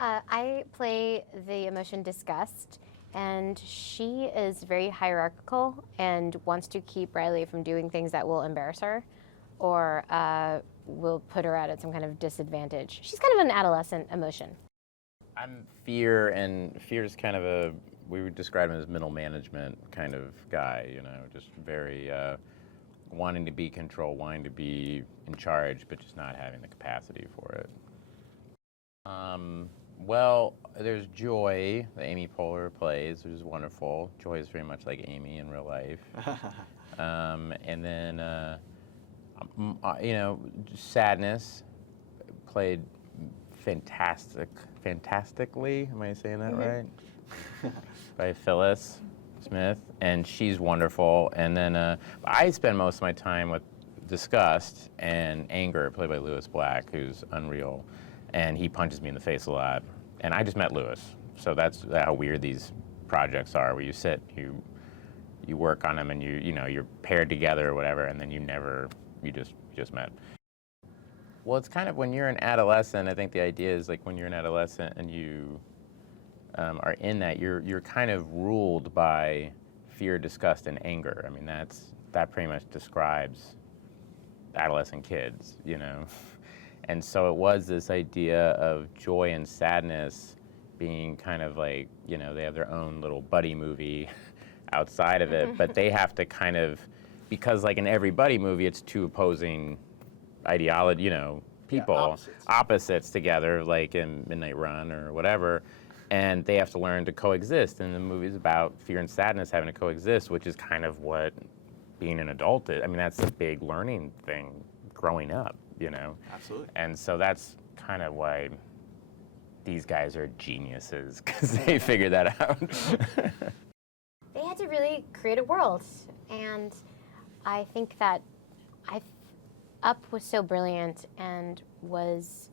I play the emotion Disgust, and she is very hierarchical and wants to keep Riley from doing things that will embarrass her or will put her at some kind of disadvantage. She's kind of an adolescent emotion. I'm Fear, and Fear's kind of we would describe him as middle management kind of guy, just very wanting to be control, wanting to be in charge, but just not having the capacity for it. Well, there's Joy that Amy Poehler plays, which is wonderful. Joy is very much like Amy in real life. And then, Sadness, played fantastically, am I saying that right? By Phyllis Smith, and she's wonderful. And then I spend most of my time with Disgust and Anger, played by Lewis Black, who's unreal. And he punches me in the face a lot. And I just met Lewis, so that's how weird these projects are, where you sit, you work on them, and you're paired together or whatever, and then you just met. Well, it's kind of when you're an adolescent. I think the idea is like when you're an adolescent and you are in that, you're kind of ruled by fear, disgust, and anger. I mean, that pretty much describes adolescent kids, And so it was this idea of joy and sadness being kind of like, they have their own little buddy movie outside of it, but they have to kind of, because like in every buddy movie, it's two opposing ideology, people, opposites together, like in Midnight Run or whatever, and they have to learn to coexist. And the movie's about fear and sadness having to coexist, which is kind of what being an adult is. I mean, that's a big learning thing growing up. Absolutely. And so that's kind of why these guys are geniuses, because they figured that out. They had to really create a world, and I think that Up was so brilliant and was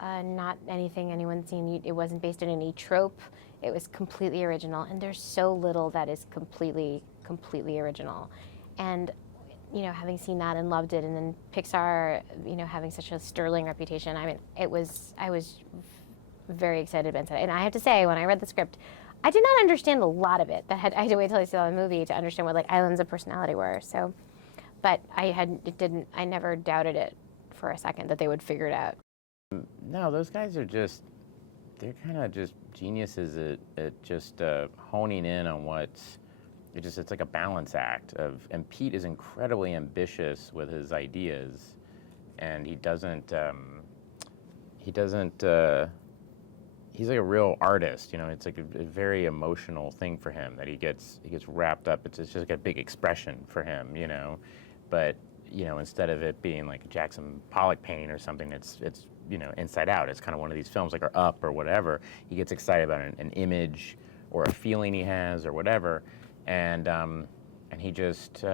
not anything anyone's seen. It wasn't based on any trope. It was completely original, and there's so little that is completely original. And having seen that and loved it, and then Pixar, having such a sterling reputation, I mean, I was very excited about it. And I have to say, when I read the script, I did not understand a lot of it. I had to wait till I saw the movie to understand what like islands of personality were. So, but I never doubted it for a second that they would figure it out. No, those guys are they're kind of just geniuses at just honing in on what's. It's like a balance act and Pete is incredibly ambitious with his ideas, and he's like a real artist, it's like a very emotional thing for him that he gets wrapped up. It's just like a big expression for him, but, instead of it being like a Jackson Pollock painting or something, it's inside out. It's kind of one of these films like Up or whatever. He gets excited about an image or a feeling he has or whatever. And he just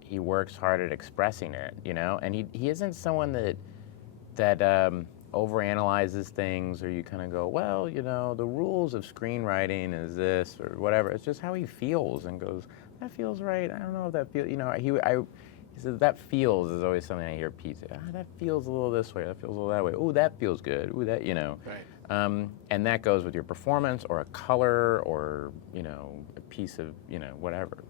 he works hard at expressing it, and he isn't someone that overanalyzes things, or you kind of go, well, the rules of screenwriting is this or whatever. It's just how he feels and goes, that feels right. I don't know if that feels, he says that feels is always something I hear Pete say. That feels a little this way. That feels a little that way. Oh, that feels good. Ooh, that Right. And that goes with your performance or a color or a piece of whatever.